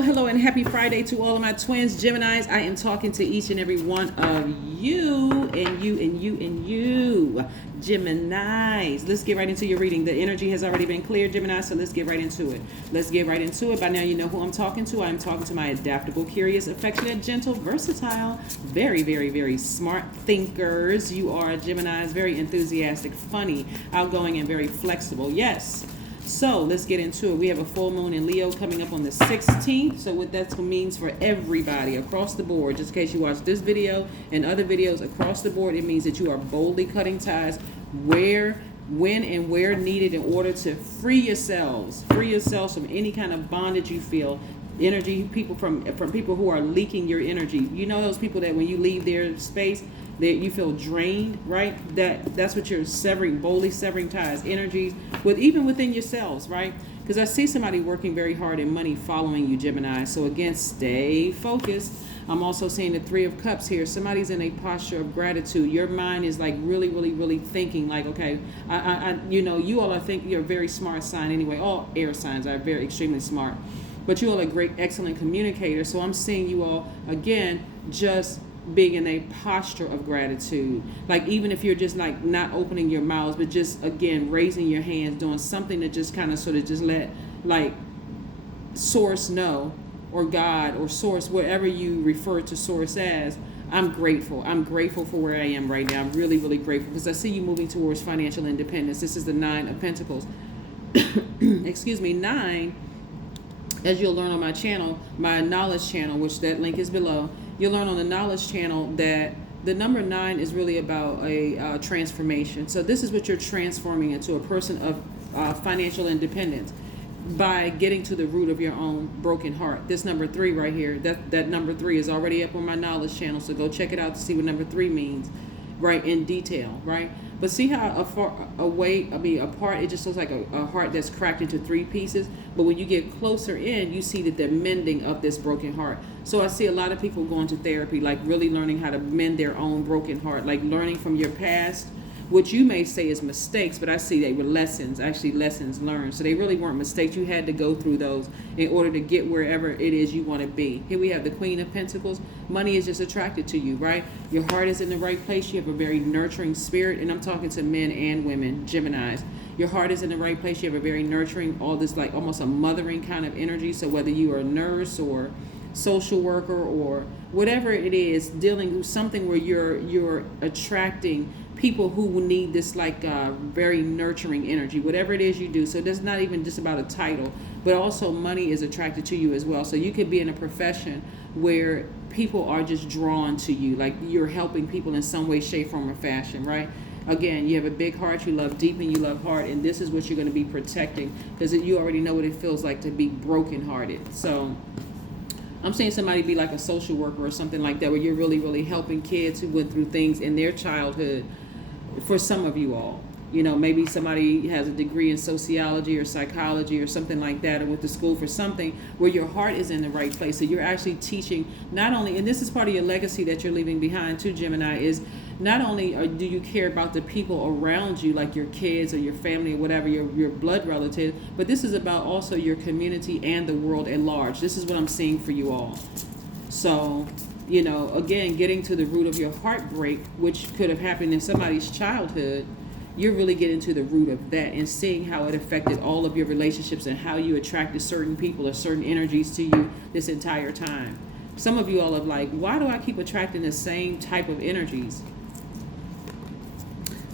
Hello, and happy Friday to all of my twins, Geminis. I am talking to each and every one of you, Geminis. Let's get right into your reading. The energy has already been cleared, Gemini, so let's get right into it. By now, you know who I'm talking to. I'm talking to my adaptable, curious, affectionate, gentle, versatile, very, very, very smart thinkers. You are Geminis, very enthusiastic, funny, outgoing, and very flexible. Yes. So let's get into it. We have a full moon in Leo coming up on the 16th. So what that means for everybody across the board, just in case you watch this video and other videos across the board, it means that you are boldly cutting ties when and where needed in order to free yourselves from any kind of bondage you feel. Energy, people from people who are leaking your energy. You know those people that when you leave their space, that you feel drained, right? That's what you're boldly severing ties, energies, even within yourselves, right? Because I see somebody working very hard and money following you, Gemini. So again, stay focused. I'm also seeing the Three of Cups here. Somebody's in a posture of gratitude. Your mind is like really, really, really thinking like, okay, you all, I think you're a very smart sign anyway. All air signs are very extremely smart. But you all are great, excellent communicators. So I'm seeing you all, again, just being in a posture of gratitude. Like even if you're just like not opening your mouths, but just, again, raising your hands, doing something to just kind of sort of just let like source know, or God or source, whatever you refer to source as. I'm grateful. I'm grateful for where I am right now. I'm really, really grateful because I see you moving towards financial independence. This is the Nine of Pentacles. Excuse me, 9. As you'll learn on my channel, my knowledge channel, which that link is below, you'll learn on the knowledge channel that the number 9 is really about a transformation. So this is what you're transforming into, a person of financial independence by getting to the root of your own broken heart. This number 3 right here, that number 3 is already up on my knowledge channel. So go check it out to see what number 3 means, right, in detail, right? But see how apart, it just looks like a heart that's cracked into 3 pieces. But when you get closer in, you see that the mending of this broken heart. So I see a lot of people going to therapy, like really learning how to mend their own broken heart, like learning from your past, which you may say is mistakes, but I see they were lessons learned. So they really weren't mistakes. You had to go through those in order to get wherever it is you want to be. Here we have the Queen of Pentacles. Money is just attracted to you, right? Your heart is in the right place. You have a very nurturing spirit, and I'm talking to men and women, Geminis. Your heart is in the right place. You have a very nurturing, all this like almost a mothering kind of energy. So whether you are a nurse or social worker or whatever it is, dealing with something where you're attracting people who need this like very nurturing energy, whatever it is you do. So that's not even just about a title, but also money is attracted to you as well. So you could be in a profession where people are just drawn to you, like you're helping people in some way, shape, form, or fashion, right? Again, you have a big heart, you love deep and you love hard, and this is what you're going to be protecting because you already know what it feels like to be brokenhearted. So I'm seeing somebody be like a social worker or something like that, where you're really, really helping kids who went through things in their childhood. For some of you all, maybe somebody has a degree in sociology or psychology or something like that, or went to school for something where your heart is in the right place. So you're actually teaching not only, and this is part of your legacy that you're leaving behind too, Gemini, is not only do you care about the people around you, like your kids or your family or whatever, your blood relative, but this is about also your community and the world at large. This is what I'm seeing for you all. So, again, getting to the root of your heartbreak, which could have happened in somebody's childhood, you're really getting to the root of that and seeing how it affected all of your relationships and how you attracted certain people or certain energies to you this entire time. Some of you all are like, why do I keep attracting the same type of energies?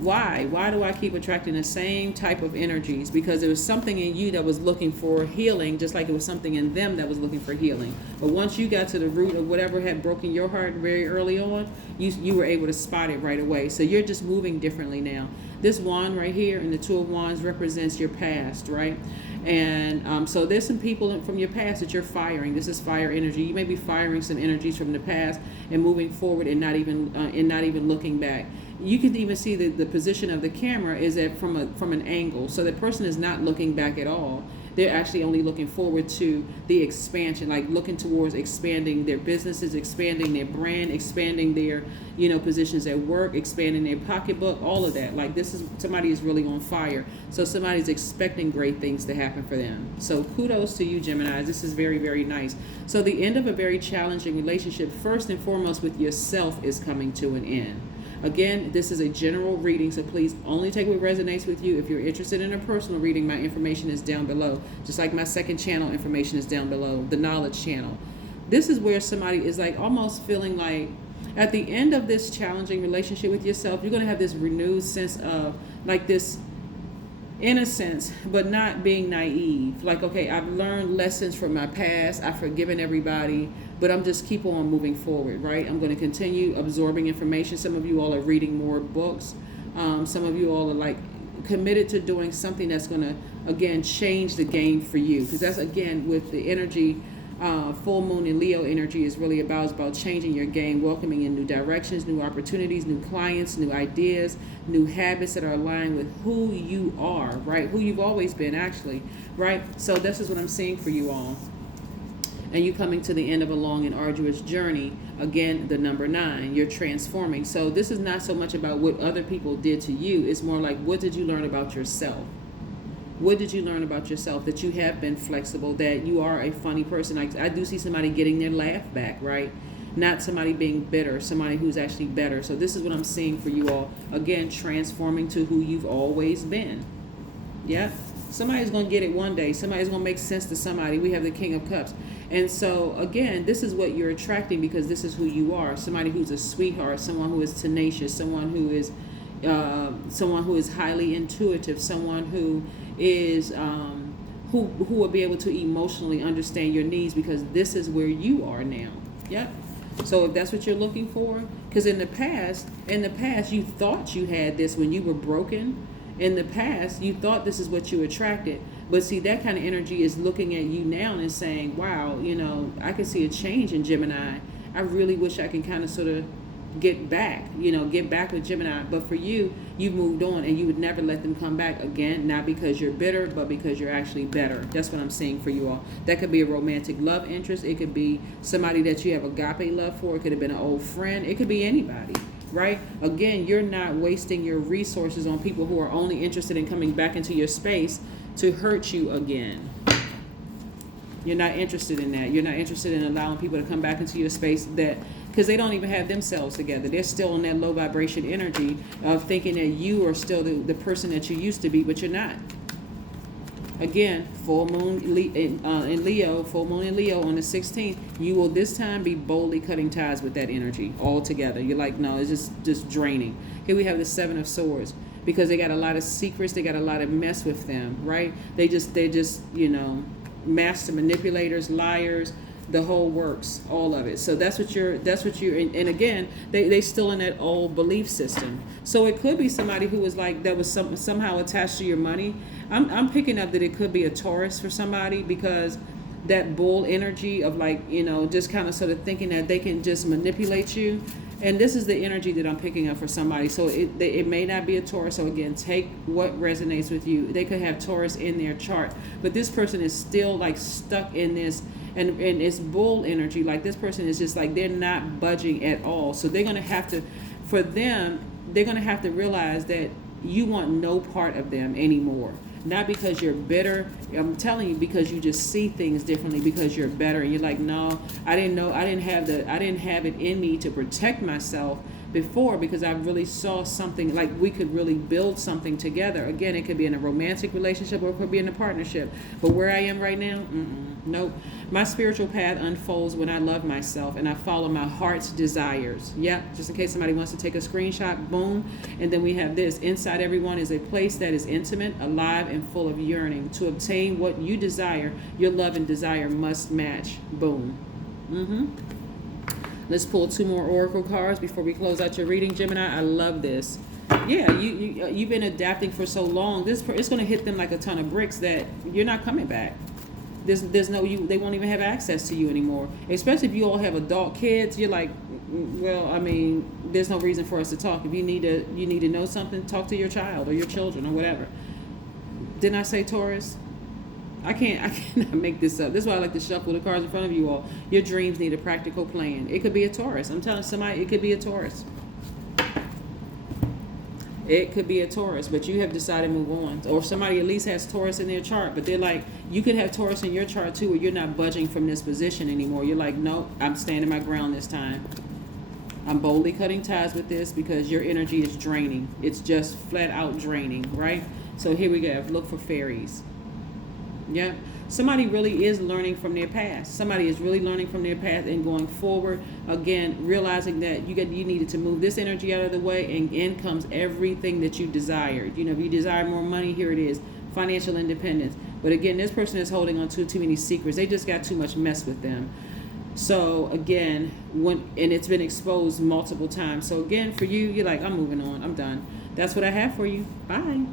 Why? Why do I keep attracting the same type of energies? Because there was something in you that was looking for healing, just like it was something in them that was looking for healing. But once you got to the root of whatever had broken your heart very early on, you were able to spot it right away. So you're just moving differently now. This wand right here and the Two of Wands represents your past, right? And so there's some people from your past that you're firing. This is fire energy. You may be firing some energies from the past and moving forward and not even looking back. You can even see the position of the camera is from an angle. So the person is not looking back at all. they're actually only looking forward to the expansion, like looking towards expanding their businesses, expanding their brand, expanding their, positions at work, expanding their pocketbook, all of that. Like this is, somebody is really on fire. So somebody's expecting great things to happen for them. So kudos to you, Gemini. This is very, very nice. So the end of a very challenging relationship, first and foremost with yourself, is coming to an end. Again, this is a general reading, so please only take what resonates with you. If you're interested in a personal reading, my information is down below. Just like my second channel information is down below, the knowledge channel. This is where somebody is like almost feeling like at the end of this challenging relationship with yourself, you're going to have this renewed sense of like this innocence, but not being naive. Like, okay, I've learned lessons from my past. I've forgiven everybody, but I'm just keep on moving forward, right? I'm going to continue absorbing information. Some of you all are reading more books. Some of you all are like committed to doing something that's going to, again, change the game for you. Because that's, again, with the energy, full moon and Leo energy is really about, changing your game, welcoming in new directions, new opportunities, new clients, new ideas, new habits that are aligned with who you are, right? Who you've always been, actually, right? So this is what I'm seeing for you all. And you coming to the end of a long and arduous journey. Again, the number 9, you're transforming. So this is not so much about what other people did to you. It's more like, what did you learn about yourself? What did you learn about yourself? That you have been flexible, that you are a funny person. I do see somebody getting their laugh back, right? Not somebody being bitter, somebody who's actually better. So this is what I'm seeing for you all. Again, transforming to who you've always been. Yeah. Somebody's going to get it one day. Somebody's going to make sense to somebody. We have the King of Cups. And so, again, this is what you're attracting because this is who you are. Somebody who's a sweetheart, someone who is tenacious, someone who is highly intuitive, someone who is who will be able to emotionally understand your needs because this is where you are now. Yep. So if that's what you're looking for, because in the past you thought you had this when you were broken. In the past, you thought this is what you attracted. But see, that kind of energy is looking at you now and saying, wow, I can see a change in Gemini. I really wish I can kind of sort of get back with Gemini. But for you, you've moved on and you would never let them come back again. Not because you're bitter, but because you're actually better. That's what I'm seeing for you all. That could be a romantic love interest. It could be somebody that you have agape love for. It could have been an old friend. It could be anybody. Right? Again, you're not wasting your resources on people who are only interested in coming back into your space to hurt you again. You're not interested in that. You're not interested in allowing people to come back into your space because they don't even have themselves together. They're still in that low vibration energy of thinking that you are still the person that you used to be, but you're not. Again, full moon in Leo, full moon in Leo on the 16th, you will this time be boldly cutting ties with that energy altogether. You're like, no, it's just draining. Here we have the 7 of Swords because they got a lot of secrets. They got a lot of mess with them, right? They're just master manipulators, liars, the whole works, all of it. So that's what you're and again, they still in that old belief system. So it could be somebody who was like, that was somehow attached to your money. I'm picking up that it could be a Taurus for somebody because that bull energy of like, just kind of sort of thinking that they can just manipulate you. And this is the energy that I'm picking up for somebody. So it may not be a Taurus. So again, take what resonates with you. They could have Taurus in their chart, but this person is still like stuck in this, and it's bull energy. Like this person is just like, they're not budging at all. So they're going to have to, for them, they're going to have to realize that you want no part of them anymore. Not because you're bitter. I'm telling you, because you just see things differently because you're better. And you're like, no, I didn't have it in me to protect myself before because I really saw something like we could really build something together. Again, it could be in a romantic relationship or it could be in a partnership. But where I am right now, nope. My spiritual path unfolds when I love myself and I follow my heart's desires. Yep, just in case somebody wants to take a screenshot, boom. And then we have this. Inside everyone is a place that is intimate, alive, and full of yearning. To obtain what you desire, your love and desire must match. Boom. Let's pull 2 more oracle cards before we close out your reading, Gemini. I love this. Yeah, you've been adapting for so long. It's going to hit them like a ton of bricks that you're not coming back. There's no they won't even have access to you anymore. Especially if you all have adult kids. You're like, well, I mean, there's no reason for us to talk. If you need to know something, talk to your child or your children or whatever. Didn't I say Taurus? I cannot make this up. This is why I like to shuffle the cards in front of you all. Your dreams need a practical plan. It could be a Taurus. I'm telling somebody it could be a Taurus. It could be a Taurus, but you have decided to move on. Or somebody at least has Taurus in their chart, but they're like, you could have Taurus in your chart too, where you're not budging from this position anymore. You're like, nope, I'm standing my ground this time. I'm boldly cutting ties with this because your energy is draining. It's just flat out draining, right? So here we go. Look for fairies. Yeah. Somebody really is learning from their past. Somebody is really learning from their past and going forward. Again, realizing that you needed to move this energy out of the way, and in comes everything that you desired. You know, if you desire more money, here it is. Financial independence. But again, this person is holding on to too many secrets. They just got too much mess with them. So again, and it's been exposed multiple times. So again, for you, you're like, I'm moving on. I'm done. That's what I have for you. Bye.